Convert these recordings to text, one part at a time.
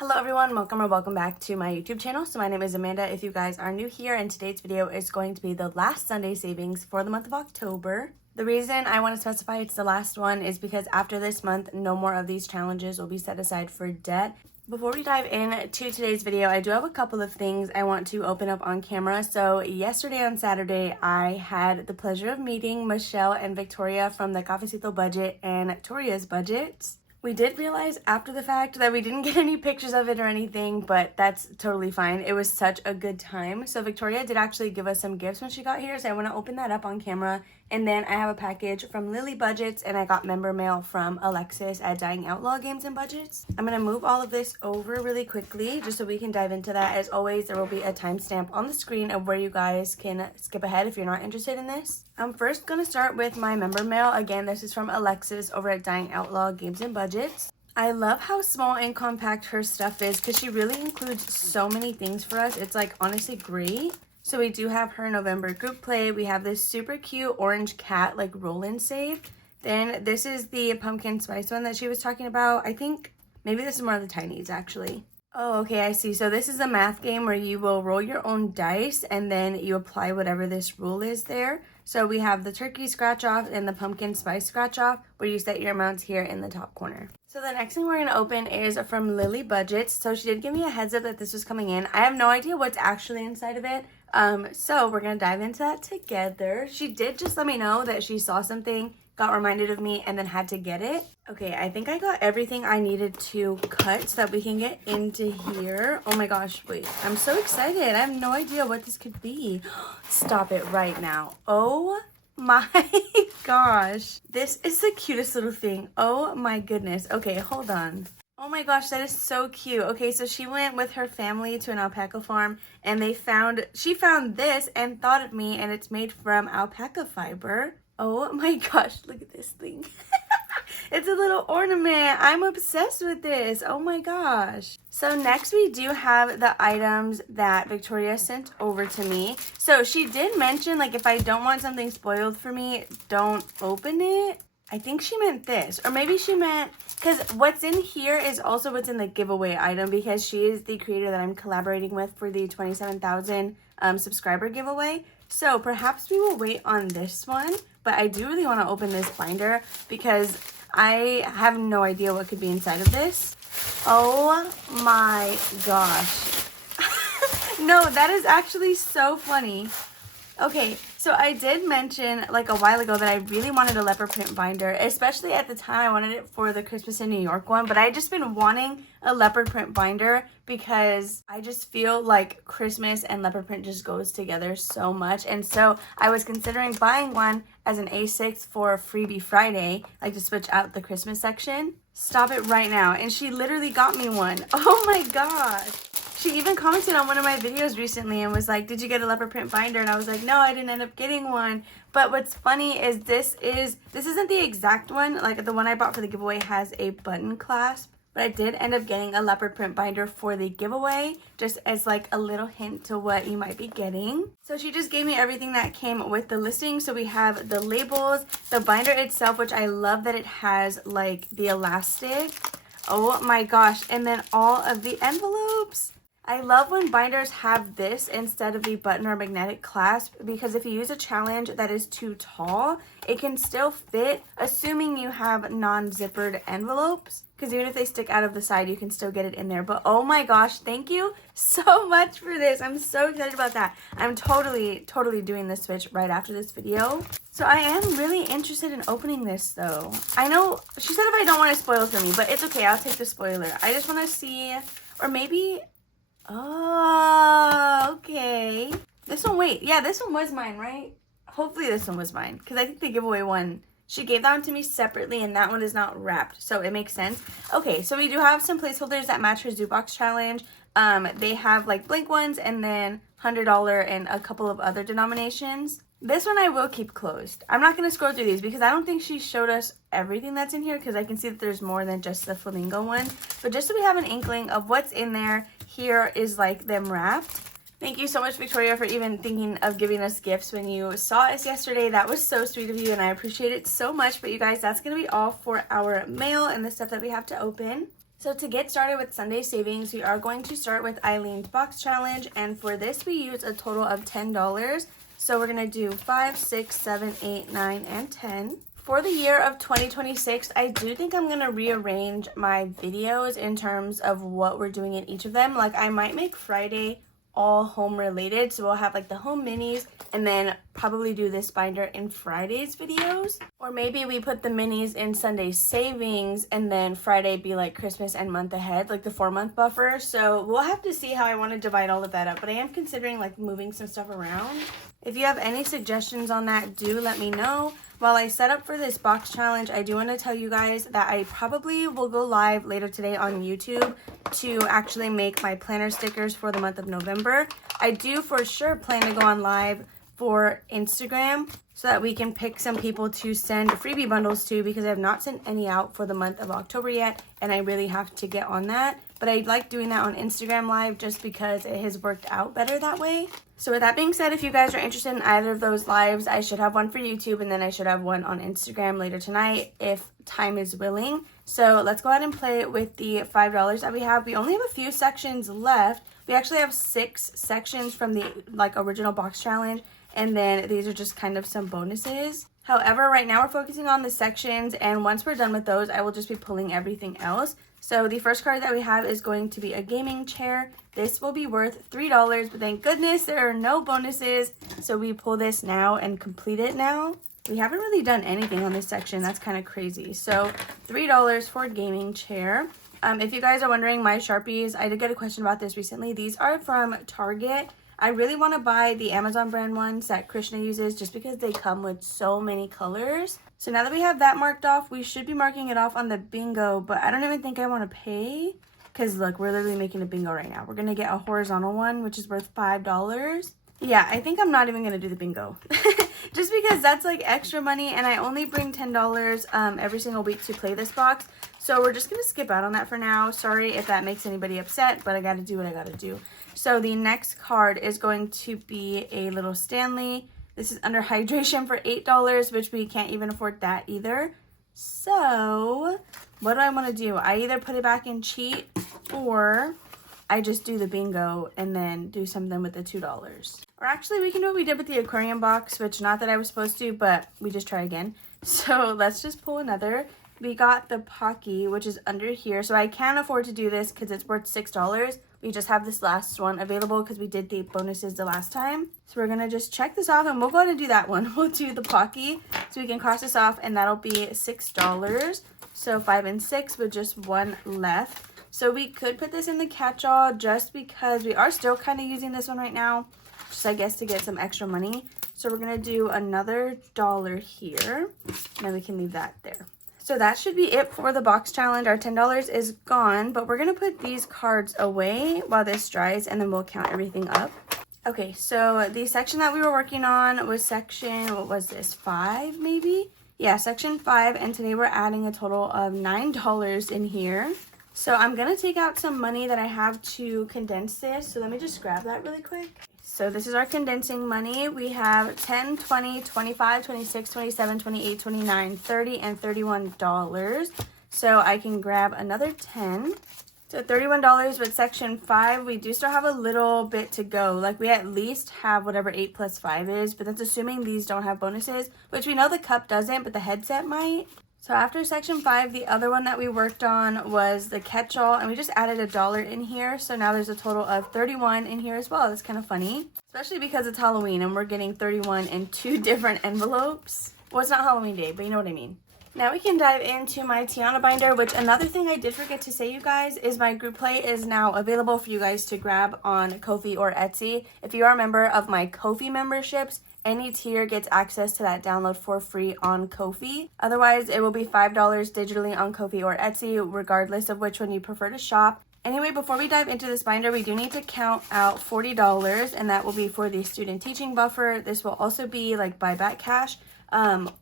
Hello everyone, welcome or welcome back to my YouTube channel. So my name is Amanda if you guys are new here, and today's video is going to be the last Sunday savings for the month of October. The reason I want to specify it's the last one is because after this month, no more of these challenges will be set aside for debt. Before we dive into today's video, I do have a couple of things I want to open up on camera. So yesterday on Saturday, I had the pleasure of meeting Michelle and Victoria from the Cafecito Budget and Toria's Budgets. We did realize after the fact that we didn't get any pictures of it or anything, but that's totally fine. It was such a good time. So Victoria did actually give us some gifts when she got here, so I want to open that up on camera. And then I have a package from Lily Budgets, and I got member mail from Alexis at Dying Outlaw Games and Budgets. I'm going to move all of this over really quickly just so we can dive into that. As always, there will be a timestamp on the screen of where you guys can skip ahead if you're not interested in this. I'm first going to start with my member mail. Again, this is from Alexis over at Dying Outlaw Games and Budgets. I love how small and compact her stuff is because she really includes so many things for us. It's like honestly great. So we do have her November group play. We have this super cute orange cat like roll and save. Then this is the pumpkin spice one that she was talking about. I think maybe this is more of the tinies actually. Oh, okay, I see. So this is a math game where you will roll your own dice and then you apply whatever this rule is there. So we have the turkey scratch off and the pumpkin spice scratch off where you set your amounts here in the top corner. So the next thing we're going to open is from Lily Budgets. So she did give me a heads up that this was coming in. I have no idea what's actually inside of it. So we're going to dive into that together. She did just let me know that she saw something, got reminded of me, and then had to get it. Okay, I think I got everything I needed to cut so that we can get into here. Oh my gosh, wait. I'm so excited. I have no idea what this could be. Stop it right now. Oh my gosh. This is the cutest little thing. Oh my goodness. Okay, hold on. Oh my gosh, that is so cute. Okay, so she went with her family to an alpaca farm and she found this and thought of me, and it's made from alpaca fiber. Oh my gosh, look at this thing. It's a little ornament. I'm obsessed with this. Oh my gosh. So next we do have the items that Victoria sent over to me. So she did mention like if I don't want something spoiled for me, don't open it. I think she meant this, or maybe she meant, because what's in here is also what's in the giveaway item, because she is the creator that I'm collaborating with for the 27,000 subscriber giveaway. So perhaps we will wait on this one, but I do really want to open this binder because I have no idea what could be inside of this. Oh my gosh. No, that is actually so funny. Okay, so I did mention like a while ago that I really wanted a leopard print binder, especially at the time I wanted it for the Christmas in New York one, but I just been wanting a leopard print binder because I just feel like Christmas and leopard print just goes together so much. And so I was considering buying one as an A6 for Freebie Friday, like to switch out the Christmas section. Stop it right now. And she literally got me one. Oh my gosh. She even commented on one of my videos recently and was like, did you get a leopard print binder? And I was like, no, I didn't end up getting one. But what's funny is this isn't the exact one. Like the one I bought for the giveaway has a button clasp. But I did end up getting a leopard print binder for the giveaway, just as like a little hint to what you might be getting. So she just gave me everything that came with the listing. So we have the labels, the binder itself, which I love that it has like the elastic. Oh my gosh. And then all of the envelopes. I love when binders have this instead of the button or magnetic clasp, because if you use a challenge that is too tall, it can still fit, assuming you have non-zippered envelopes, because even if they stick out of the side, you can still get it in there. But oh my gosh, thank you so much for this. I'm so excited about that. I'm totally doing this switch right after this video. So I am really interested in opening this though. I know she said if I don't want to spoil for me, but it's okay. I'll take the spoiler. I just want to see, or maybe... Oh, okay. This one, wait. Yeah, this one was mine, right? Hopefully this one was mine, because I think the giveaway one, she gave that one to me separately, and that one is not wrapped, so it makes sense. Okay, so we do have some placeholders that match her Zoobox challenge. They have like blank ones and then $100 and a couple of other denominations. This one I will keep closed. I'm not going to scroll through these because I don't think she showed us everything that's in here, because I can see that there's more than just the flamingo one. But just so we have an inkling of what's in there, here is like them wrapped. Thank you so much, Victoria, for even thinking of giving us gifts when you saw us yesterday. That was so sweet of you, and I appreciate it so much. But you guys, that's going to be all for our mail and the stuff that we have to open. So to get started with Sunday savings, we are going to start with Eileen's box challenge, and for this we use a total of $10. So we're gonna do 5, 6, 7, 8, 9, and 10. For the year of 2026, I do think I'm gonna rearrange my videos in terms of what we're doing in each of them. Like I might make Friday all home related, so we'll have like the home minis and then probably do this binder in Friday's videos, or maybe we put the minis in Sunday savings and then Friday be like Christmas and month ahead, like the 4-month buffer. So we'll have to see how I want to divide all of that up, but I am considering like moving some stuff around. If you have any suggestions on that, do let me know. While I set up for this box challenge, I do want to tell you guys that I probably will go live later today on YouTube to actually make my planner stickers for the month of November. I do for sure plan to go on live for Instagram so that we can pick some people to send freebie bundles to, because I have not sent any out for the month of October yet and I really have to get on that. But I like doing that on Instagram live just because it has worked out better that way. So with that being said, if you guys are interested in either of those lives, I should have one for YouTube and then I should have one on Instagram later tonight if time is willing. So let's go ahead and play with the $5 that we have. We only have a few sections left. We actually have 6 sections from the original box challenge, and then these are just kind of some bonuses. However, right now we're focusing on the sections, and once we're done with those, I will just be pulling everything else. So the first card that we have is going to be a gaming chair. This will be worth $3, but thank goodness there are no bonuses. So we pull this now and complete it now. We haven't really done anything on this section. That's kind of crazy. So $3 for a gaming chair. If you guys are wondering, my Sharpies, I did get a question about this recently. These are from Target. I really want to buy the Amazon brand ones that Krishna uses just because they come with so many colors. So now that we have that marked off, we should be marking it off on the bingo, but I don't even think I want to pay because look, we're literally making a bingo right now. We're going to get a horizontal one, which is worth $5. Yeah, I think I'm not even going to do the bingo just because that's like extra money and I only bring $10 every single week to play this box. So we're just going to skip out on that for now. Sorry if that makes anybody upset, but I got to do what I got to do. So the next card is going to be a little Stanley. This is under hydration for $8, which we can't even afford that either. So what do I want to do? I either put it back in cheat or I just do the bingo and then do something with the $2. Or actually we can do what we did with the aquarium box, which not that I was supposed to, but we just try again. So let's just pull another. We got the Pocky, which is under here. So I can afford to do this because it's worth $6. We just have this last one available because we did the bonuses the last time. So we're going to just check this off and we'll go ahead and do that one. We'll do the Pocky. So we can cross this off and that'll be $6. So 5 and 6 with just one left. So we could put this in the catch-all just because we are still kind of using this one right now. Just I guess to get some extra money. So we're going to do another $1 here. And then we can leave that there. So that should be it for the box challenge. Our $10 is gone, but we're going to put these cards away while this dries and then we'll count everything up. Okay, so the section that we were working on was section, what was this, 5 maybe? Yeah, section 5, and today we're adding a total of $9 in here. So I'm going to take out some money that I have to condense this, so let me just grab that really quick. So this is our condensing money. We have 10, 20, 25, 26, 27, 28, 29, 30, and $31. So I can grab another 10. So $31 with section 5. We do still have a little bit to go. Like we at least have whatever 8 plus 5 is, but that's assuming these don't have bonuses, which we know the cup doesn't, but the headset might. So after section 5, the other one that we worked on was the catch-all, and we just added $1 in here. So now there's a total of 31 in here as well. That's kind of funny, especially because it's Halloween and we're getting 31 in 2 different envelopes. Well, it's not Halloween day, but you know what I mean. Now we can dive into my Tiana Binder, which another thing I did forget to say, you guys, is my group play is now available for you guys to grab on Ko-fi or Etsy. If you are a member of my Ko-fi memberships, any tier gets access to that download for free on Ko-fi. Otherwise, it will be $5 digitally on Ko-fi or Etsy, regardless of which one you prefer to shop. Anyway, before we dive into this binder, we do need to count out $40, and that will be for the student teaching buffer. This will also be like buyback cash.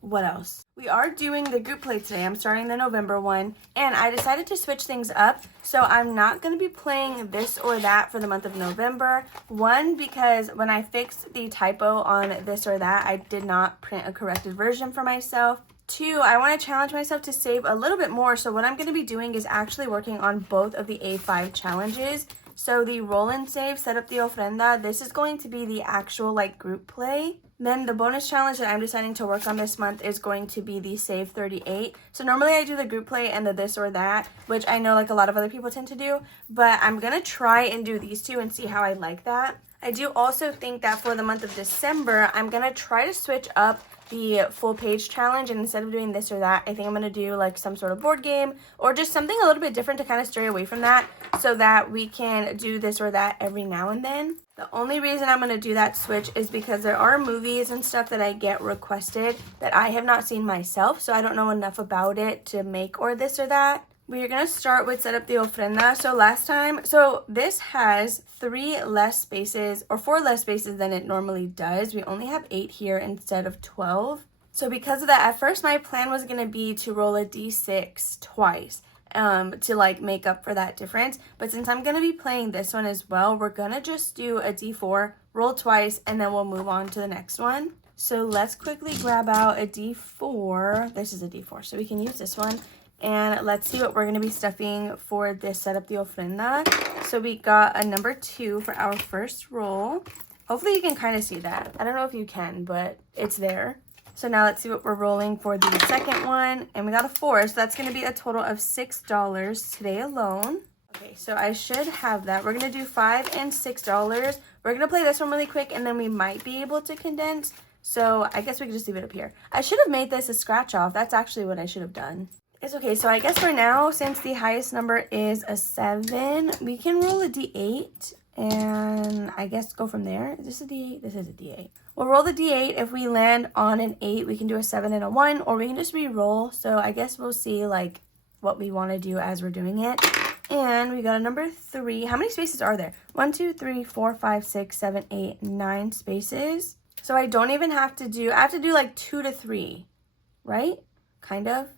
What else? We are doing the group play today. I'm starting the November one, and I decided to switch things up. So I'm not going to be playing this or that for the month of November. One, because when I fixed the typo on this or that, I did not print a corrected version for myself. 2, I want to challenge myself to save a little bit more. So what I'm going to be doing is actually working on both of the A5 challenges. So the roll and save, set up the ofrenda, this is going to be the actual like group play. Then the bonus challenge that I'm deciding to work on this month is going to be the save 38. So normally I do the group play and the this or that, which I know like a lot of other people tend to do, but I'm going to try and do these two and see how I like that. I do also think that for the month of December, I'm going to try to switch up the full page challenge, and instead of doing this or that, I think I'm going to do like some sort of board game or just something a little bit different to kind of stray away from that so that we can do this or that every now and then. The only reason I'm going to do that switch is because there are movies and stuff that I get requested that I have not seen myself, so I don't know enough about it to make or this or that. We're going to start with set up the ofrenda. So this has 3 less spaces or 4 less spaces than it normally does. We only have 8 here instead of 12. So because of that, at first my plan was going to be to roll a d6 twice to like make up for that difference. But since I'm going to be playing this one as well, we're going to just do a d4, roll twice, and then we'll move on to the next one. So let's quickly grab out a d4. This is a d4, so we can use this one. And let's see what we're going to be stuffing for this set up the ofrenda. So we got a number 2 for our first roll. Hopefully you can kind of see that. I don't know if you can, but it's there. So now let's see what we're rolling for the second one. And we got a 4, so that's going to be a total of $6 today alone. Okay, so I should have that. We're going to do $5 and $6. We're going to play this one really quick, and then we might be able to condense. So I guess we could just leave it up here. I should have made this a scratch off. That's actually what I should have done. It's okay, so I guess for now, since the highest number is a 7, we can roll a d8 and I guess go from there. Is this a d8? This is a d8. We'll roll the d8. If we land on an 8, we can do a 7 and a 1, or we can just re-roll. So I guess we'll see like what we want to do as we're doing it. And we got a number 3. How many spaces are there? 1, 2, 3, 4, 5, 6, 7, 8, 9 spaces. So I don't even have to do, I have to do like 2 to 3, right? Kind of.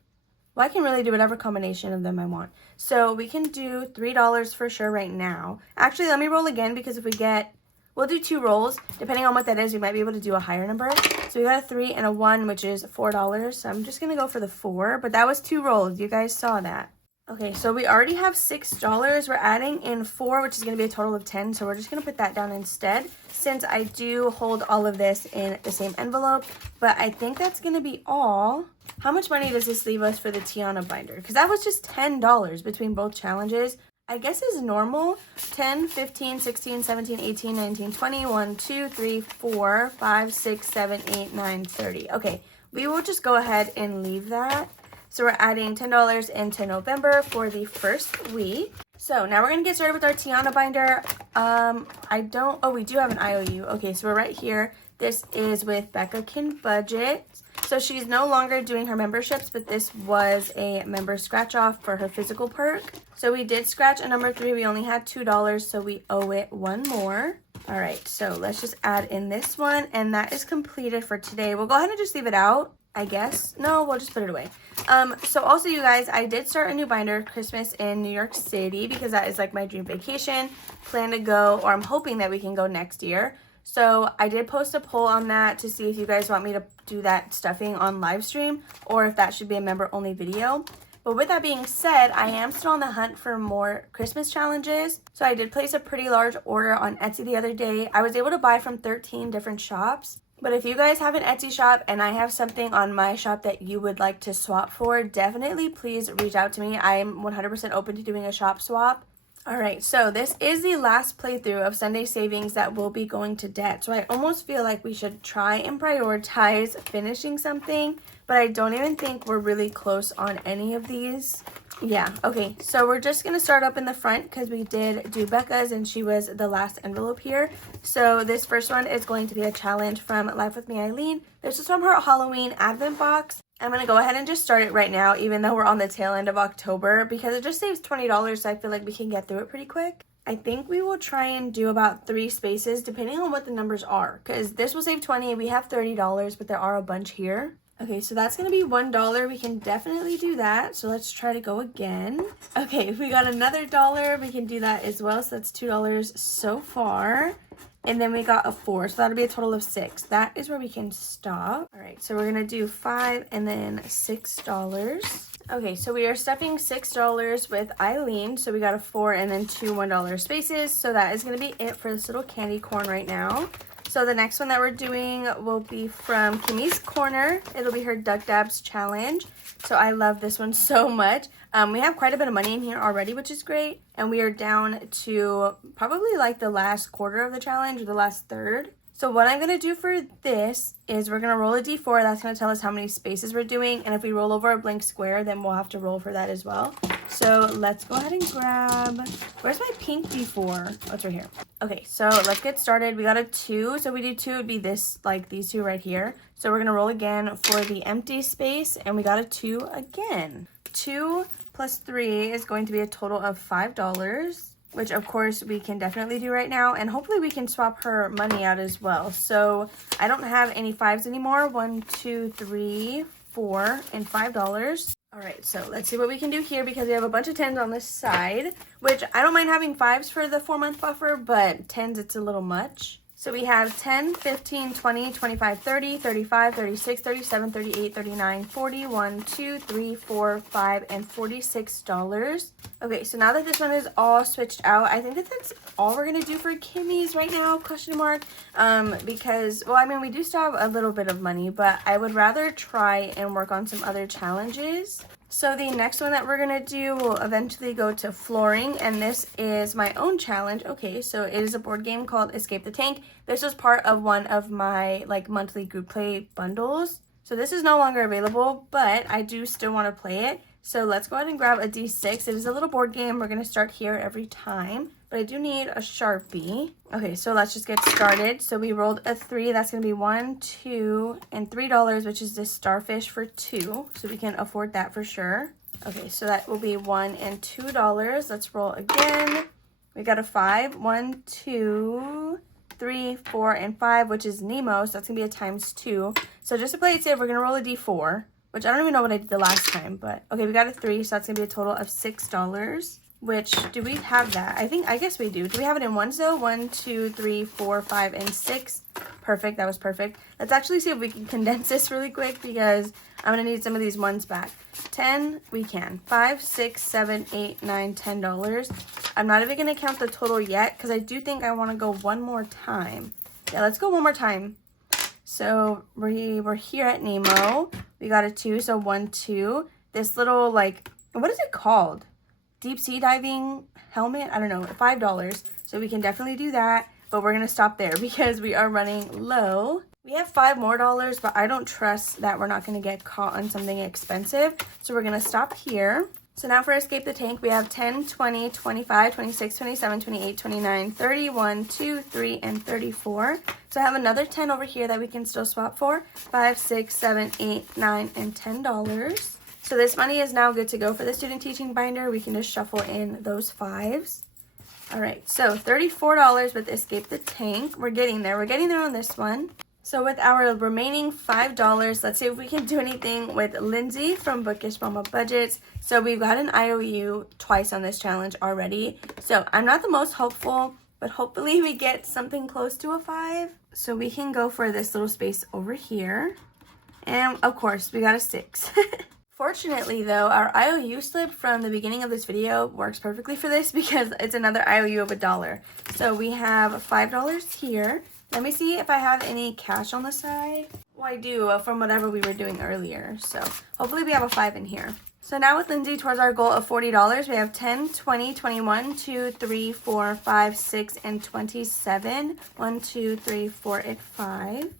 Well, I can really do whatever combination of them I want. So we can do $3 for sure right now. Actually, let me roll again, because if we get, we'll do 2 rolls. Depending on what that is, we might be able to do a higher number. So we got a 3 and a 1, which is $4. So I'm just going to go for the 4, but that was 2 rolls. You guys saw that. Okay, so we already have $6. We're adding in 4, which is going to be a total of 10. So we're just going to put that down instead, since I do hold all of this in the same envelope. But I think that's going to be all. How much money does this leave us for the Tiana Binder? Because that was just $10 between both challenges. I guess is normal. 10, 15, 16, 17, 18, 19, 20, 1, 2, 3, 4, 5, 6, 7, 8, 9, 30. Okay, we will just go ahead and leave that. So we're adding $10 into November for the first week. So now we're going to get started with our Tiana Binder. We do have an IOU. Okay, so we're right here. This is with CyndiCatBudgets. So she's no longer doing her memberships, but this was a member scratch off for her physical perk. So we did scratch a number 3. We only had $2, so we owe it 1 more. All right, so let's just add in this one, and that is completed for today. We'll go ahead and just leave it out, I guess. No, we'll just put it away. So also, you guys, I did start a new binder, Christmas in New York City, because that is like my dream vacation. Plan to go, or I'm hoping that we can go next year. So I did post a poll on that to see if you guys want me to do that stuffing on live stream, or if that should be a member only video. But with that being said, I am still on the hunt for more Christmas challenges. So I did place a pretty large order on Etsy the other day. I was able to buy from 13 different shops. But if you guys have an Etsy shop and I have something on my shop that you would like to swap for, definitely please reach out to me. I'm 100% open to doing a shop swap. Alright, so this is the last playthrough of Sunday Savings that will be going to debt. So I almost feel like we should try and prioritize finishing something, but I don't even think we're really close on any of these. Yeah, okay, so we're just going to start up in the front because we did do Becca's and she was the last envelope here. So this first one is going to be a challenge from Life With Me Eileen. This is from her Halloween Advent box. I'm going to go ahead and just start it right now, even though we're on the tail end of October, because it just saves $20, so I feel like we can get through it pretty quick. I think we will try and do about 3 spaces, depending on what the numbers are, because this will save $20, we have $30, but there are a bunch here. Okay, so that's going to be $1. We can definitely do that, so let's try to go again. Okay, if we got another $1, we can do that as well, so that's $2 so far. and then we got a 4, so that'll be a total of 6. That is where we can stop. All right, so we're gonna do 5 and then $6. Okay, so we are stuffing $6 with Eileen, so we got a 4 and then 2 $1 spaces, so that is gonna be it for this little candy corn right now. So the next one that we're doing will be from Kimmy's Corner. It'll be her Duck Dabs challenge. So I love this one so much. We have quite a bit of money in here already, which is great. And we are down to probably like the last quarter of the challenge, or the last third. So what I'm going to do for this is we're going to roll a d4. That's going to tell us how many spaces we're doing. And if we roll over a blank square, then we'll have to roll for that as well. So let's go ahead and grab, where's my pink d4? Oh, it's right here. Okay, so let's get started. We got a 2. So if we do 2, it would be this, like these two right here. So we're going to roll again for the empty space. And we got a 2 again. 2 plus 3 is going to be a total of $5. Which of course we can definitely do right now, and hopefully we can swap her money out as well. So I don't have any 5s anymore. 1, 2, 3, 4, and $5. All right, so let's see what we can do here, because we have a bunch of 10s on this side, which I don't mind having 5s for the 4-month buffer, but 10s, it's a little much. So we have 10, 15, 20, 25, 30, 35, 36, 37, 38, 39, 40, 1, 2, 3, 4, 5, and $46. Okay, so now that this one is all switched out, I think that that's all we're going to do for Kimmy's right now, question mark. Because, well, I mean, we do still have a little bit of money, but I would rather try and work on some other challenges. So the next one that we're going to do will eventually go to flooring, and this is my own challenge. Okay, so it is a board game called Escape the Tank. This was part of one of my like monthly group play bundles. So this is no longer available, but I do still want to play it. So let's go ahead and grab a D6. It is a little board game. We're going to start here every time, but I do need a Sharpie. Okay, so let's just get started. So we rolled a 3. That's going to be 1, 2, and $3, which is this starfish for 2. So we can afford that for sure. Okay, so that will be $1 and $2. Let's roll again. We got a 5. 1, 2, 3, 4, and 5, which is Nemo. So that's going to be a times 2. So just to play it safe, we're going to roll a D4. Which I don't even know what I did the last time, but okay, we got a 3, so that's gonna be a total of $6. Which, do we have that? I guess we do. Do we have it in ones though? 1, 2, 3, 4, 5, and 6. Perfect, that was perfect. Let's actually see if we can condense this really quick, because I'm gonna need some of these ones back. 10, we can. 5, 6, 7, 8, 9, $10. I'm not even gonna count the total yet, because I do think I wanna go one more time. Yeah, let's go one more time. So we were here at Nemo. We got a 2, so 1, 2. This little, like, what is it called? Deep sea diving helmet? I don't know, $5. So we can definitely do that, but we're going to stop there because we are running low. We have $5 more, but I don't trust that we're not going to get caught on something expensive. So we're going to stop here. So now for Escape the Tank, we have 10, 20, 25, 26, 27, 28, 29, 31, 2, 3, and 34. So I have another 10 over here that we can still swap for. 5, 6, 7, 8, 9, and $10. So this money is now good to go for the student teaching binder. We can just shuffle in those 5s. All right, so $34 with Escape the Tank. We're getting there. We're getting there on this one. So with our remaining $5, let's see if we can do anything with Lindsay from Bookish Mama Budgets. So we've got an IOU twice on this challenge already. So I'm not the most hopeful, but hopefully we get something close to a 5. So we can go for this little space over here. And of course, we got a 6. Fortunately though, our IOU slip from the beginning of this video works perfectly for this because it's another IOU of $1. So we have $5 here. Let me see if I have any cash on the side. Well, I do from whatever we were doing earlier. So hopefully we have a 5 in here. So now with Lindsay towards our goal of $40, we have 10, 20, 21, 2, 3, 4, 5, 6, and 27. 1, 2, 3, 4, and 5.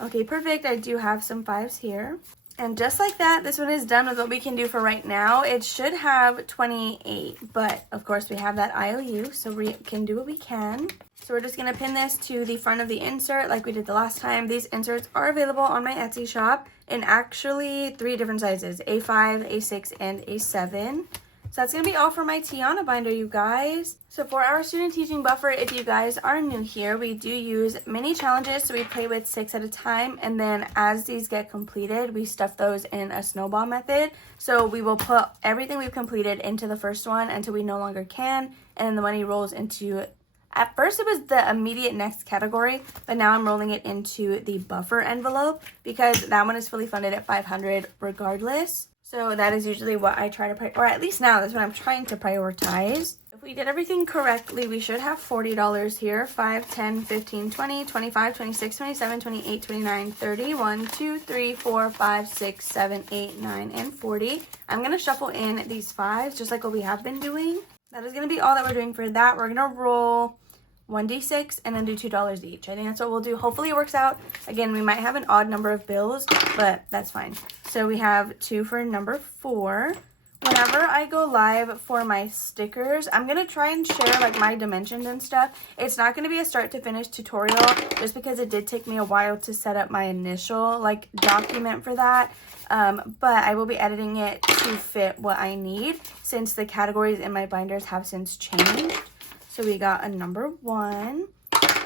Okay, perfect. I do have some 5s here. And just like that, this one is done with what we can do for right now. It should have 28, but of course we have that IOU, so we can do what we can. So we're just going to pin this to the front of the insert like we did the last time. These inserts are available on my Etsy shop in actually 3 different sizes, A5, A6, and A7. So that's going to be all for my Tiana binder, you guys. So for our student teaching buffer, if you guys are new here, we do use mini challenges. So we play with 6 at a time. And then as these get completed, we stuff those in a snowball method. So we will put everything we've completed into the first one until we no longer can. And then the money rolls into At first it was the immediate next category, but now I'm rolling it into the buffer envelope because that one is fully funded at $500 regardless. So that is usually what I try to, or at least now that's what I'm trying to prioritize. If we did everything correctly, we should have $40 here. 5, 10, 15, 20, 25, 26, 27, 28, 29, 30, 1, 2, 3, 4, 5, 6, 7, 8, 9, and 40. I'm going to shuffle in these 5s just like what we have been doing. That is going to be all that we're doing for that. We're going to roll 1d6 and then do $2 each. I think that's what we'll do. Hopefully it works out. Again, we might have an odd number of bills, but that's fine. So we have 2 for number 4. Whenever I go live for my stickers, I'm going to try and share like my dimensions and stuff. It's not going to be a start to finish tutorial just because it did take me a while to set up my initial like document for that. But I will be editing it to fit what I need since the categories in my binders have since changed. So we got a number 1.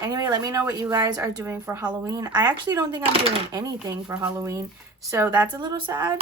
Anyway, let me know what you guys are doing for Halloween. I actually don't think I'm doing anything for Halloween, so that's a little sad.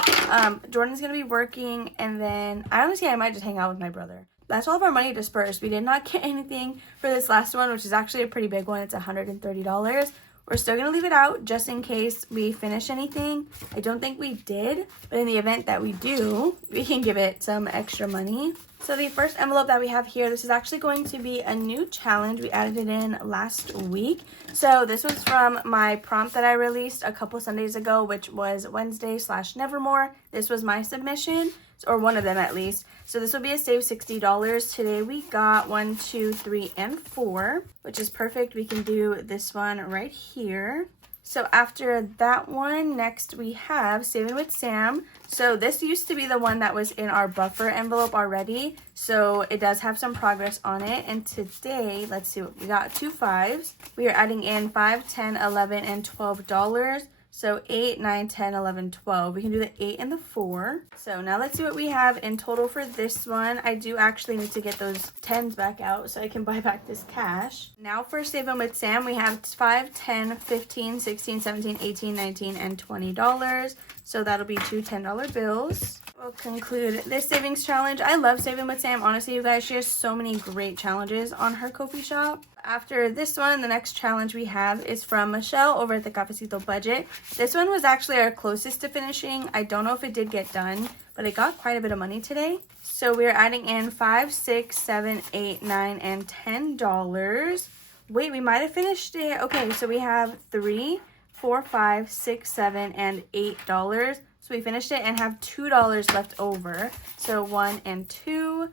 Jordan's going to be working, and then I might just hang out with my brother. That's all of our money dispersed. We did not get anything for this last one, which is actually a pretty big one. It's $130. We're still going to leave it out just in case we finish anything. I don't think we did, but in the event that we do, we can give it some extra money. So the first envelope that we have here, this is actually going to be a new challenge. We added it in last week. So this was from my prompt that I released a couple Sundays ago, which was Wednesday/Nevermore. This was my submission, or one of them at least. So this will be a save $60. Today we got 1, 2, 3, and 4, which is perfect. We can do this one right here. So after that one, next we have Saving with Sam. So this used to be the one that was in our buffer envelope already. So it does have some progress on it. And today, let's see what we got. 2 5s. We are adding in $5, $10, $11, and $12. So 8, 9, 10, 11, 12. We can do the 8 and the 4. So now let's see what we have in total for this one. I do actually need to get those 10s back out so I can buy back this cash. Now for Saving with Sam, we have 5, 10, 15, 16, 17, 18, 19, and $20. So that'll be 2 $10 bills. We'll conclude this savings challenge. I love Saving with Sam. Honestly, you guys, she has so many great challenges on her Ko-fi shop. After this one, the next challenge we have is from Michelle over at the Cafecito Budget. This one was actually our closest to finishing. I don't know if it did get done, but it got quite a bit of money today. So we're adding in $5, 6, 7, 8, 9, and $10. Wait, we might have finished it. Okay, so we have 3, 4, 5, 6, 7, and $8. So we finished it and have $2 left over. So 1 and 2.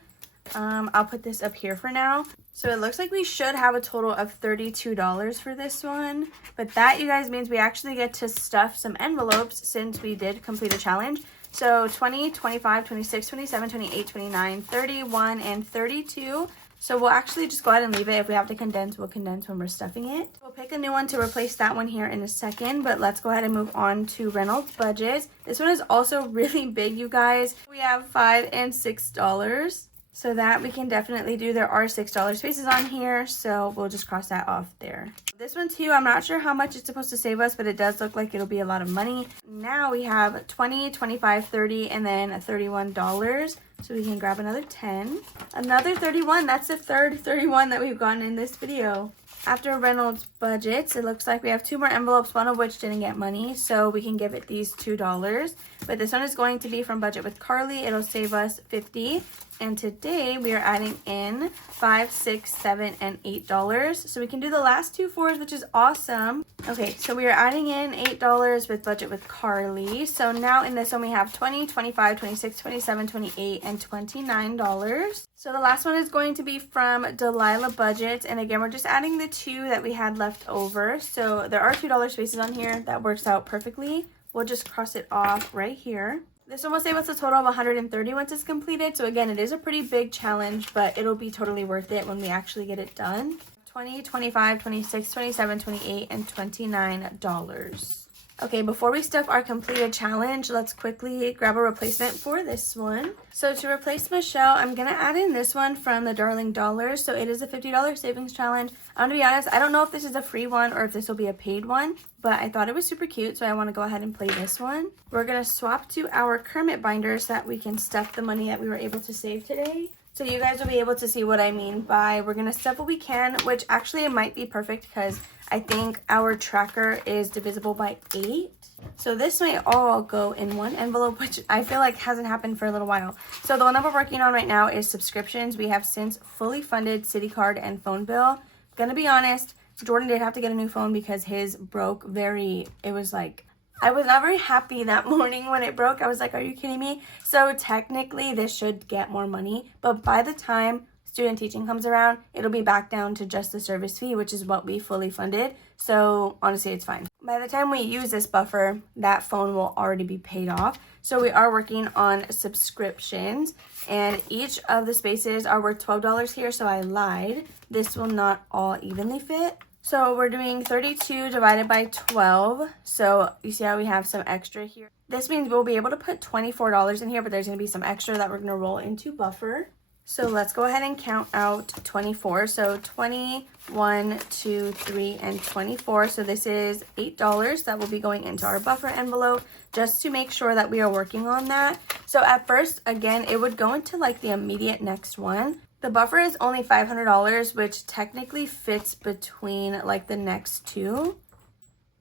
I'll put this up here for now. So it looks like we should have a total of $32 for this one. But that, you guys, means we actually get to stuff some envelopes since we did complete a challenge. So 20, 25, 26, 27, 28, 29, 31, and 32. So we'll actually just go ahead and leave it. If we have to condense, we'll condense when we're stuffing it. We'll pick a new one to replace that one here in a second. But let's go ahead and move on to Reynolds Budgets. This one is also really big, you guys. We have $5 and $6. So that we can definitely do. There are $6 spaces on here, so we'll just cross that off there. This one too, I'm not sure how much it's supposed to save us, but it does look like it'll be a lot of money. Now we have 20, 25, 30, and then $31. So we can grab another 10. Another 31. That's the third 31 that we've gotten in this video. After Reynolds Budgets, it looks like we have 2 more envelopes, one of which didn't get money, so we can give it these $2. But this one is going to be from Budget with Carly. It'll save us $50. And today we are adding in $5, 6, 7, and $8. So we can do the last 2 4s, which is awesome. Okay, so we are adding in $8 with Budget with Carly. So now in this one we have 20, 25, 26, 27, 28, and $29. So the last one is going to be from Delilah Budgets. And again, we're just adding the 2 that we had left over. So there are $2 spaces on here. That works out perfectly. We'll just cross it off right here. This one will save us a total of 130 once it's completed. So again, it is a pretty big challenge, but it'll be totally worth it when we actually get it done. 20, 25, 26, 27, 28, and $29. Okay, before we stuff our completed challenge, let's quickly grab a replacement for this one. So to replace Michelle, I'm going to add in this one from the Darling Dollars. So it is a $50 savings challenge. I'm going to be honest, I don't know if this is a free one or if this will be a paid one, but I thought it was super cute, so I want to go ahead and play this one. We're going to swap to our Kermit binder so that we can stuff the money that we were able to save today. So you guys will be able to see what I mean by we're going to stuff what we can, which actually it might be perfect because I think our tracker is divisible by 8. So this might all go in one envelope, which I feel like hasn't happened for a little while. So the one that we're working on right now is subscriptions. We have since fully funded City Card and phone bill. Gonna be honest, Jordan did have to get a new phone because his broke it was like, I was not very happy that morning when it broke. I was like, are you kidding me? So technically this should get more money, but by the time student teaching comes around, it'll be back down to just the service fee, which is what we fully funded. So honestly, it's fine. By the time we use this buffer, that phone will already be paid off. So we are working on subscriptions, and each of the spaces are worth $12 here. So I lied. This will not all evenly fit. So we're doing 32 divided by 12. So you see how we have some extra here. This means we'll be able to put $24 in here, but there's going to be some extra that we're going to roll into buffer. So let's go ahead and count out 24. So 20, 1, 2, 3, and 24. So this is $8 that will be going into our buffer envelope just to make sure that we are working on that. So at first, again, it would go into like the immediate next one. The buffer is only $500, which technically fits between like the next two.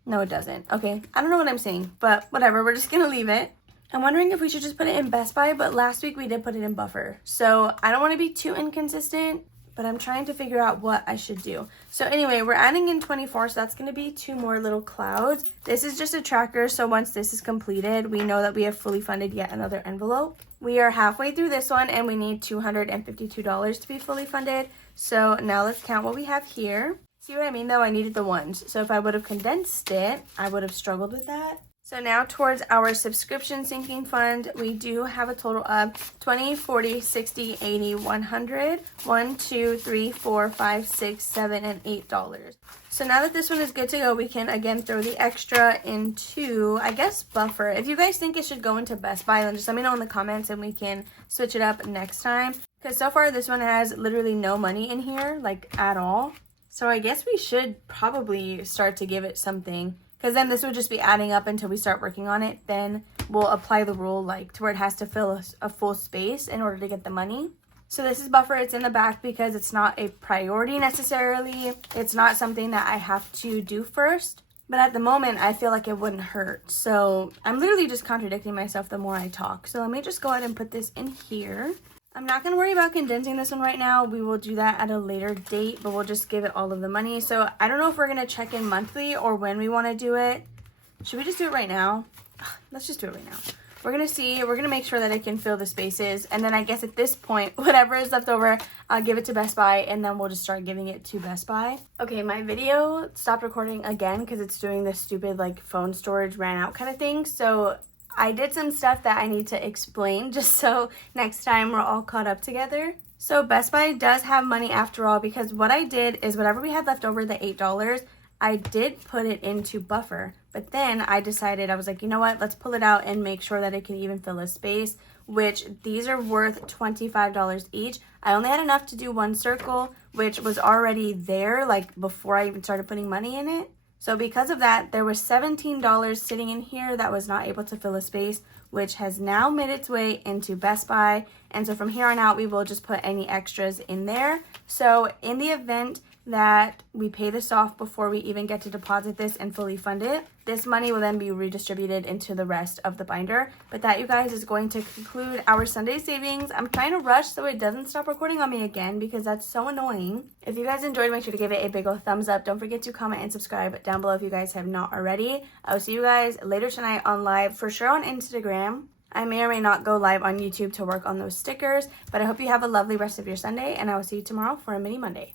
No, it doesn't. Okay, I don't know what I'm saying, but whatever. We're just going to leave it. I'm wondering if we should just put it in Best Buy, but last week we did put it in buffer. So I don't want to be too inconsistent, but I'm trying to figure out what I should do. So anyway, we're adding in 24, so that's going to be 2 more little clouds. This is just a tracker, so once this is completed, we know that we have fully funded yet another envelope. We are halfway through this one, and we need $252 to be fully funded. So now let's count what we have here. See what I mean, though? I needed the ones. So if I would have condensed it, I would have struggled with that. So now towards our subscription sinking fund, we do have a total of 20, 40, 60, 80, 100, 1, 2, 3, 4, 5, 6, 7, and $8. So now that this one is good to go, we can again throw the extra into, I guess, buffer. If you guys think it should go into Best Buy, then just let me know in the comments and we can switch it up next time. Because so far this one has literally no money in here, like at all. So I guess we should probably start to give it something. Because then this would just be adding up until we start working on it. Then we'll apply the rule like to where it has to fill a full space in order to get the money. So this is buffer. It's in the back because it's not a priority necessarily. It's not something that I have to do first. But at the moment, I feel like it wouldn't hurt. So I'm literally just contradicting myself the more I talk. So let me just go ahead and put this in here. I'm not going to worry about condensing this one right now. We will do that at a later date, but we'll just give it all of the money. So I don't know if we're going to check in monthly or when we want to do it. Should we just do it right now? Let's just do it right now. We're going to see. We're going to make sure that it can fill the spaces. And then I guess at this point, whatever is left over, I'll give it to Best Buy, and then we'll just start giving it to Best Buy. Okay, my video stopped recording again because it's doing this stupid like phone storage ran out kind of thing. So I did some stuff that I need to explain just so next time we're all caught up together. So Best Buy does have money after all, because what I did is whatever we had left over, the $8, I did put it into buffer. But then I decided, I was like, you know what, let's pull it out and make sure that it can even fill a space, which these are worth $25 each. I only had enough to do one circle, which was already there like before I even started putting money in it. So because of that, there was $17 sitting in here that was not able to fill a space, which has now made its way into Best Buy. And so from here on out, we will just put any extras in there. So in the event that we pay this off before we even get to deposit this and fully fund it, this money will then be redistributed into the rest of the binder. But that, you guys, is going to conclude our Sunday savings. I'm trying to rush so it doesn't stop recording on me again because that's so annoying. If you guys enjoyed, make sure to give it a big old thumbs up. Don't forget to comment and subscribe down below if you guys have not already. I will see you guys later tonight on live, for sure on Instagram. I may or may not go live on YouTube to work on those stickers, but I hope you have a lovely rest of your Sunday, and I will see you tomorrow for a mini Monday.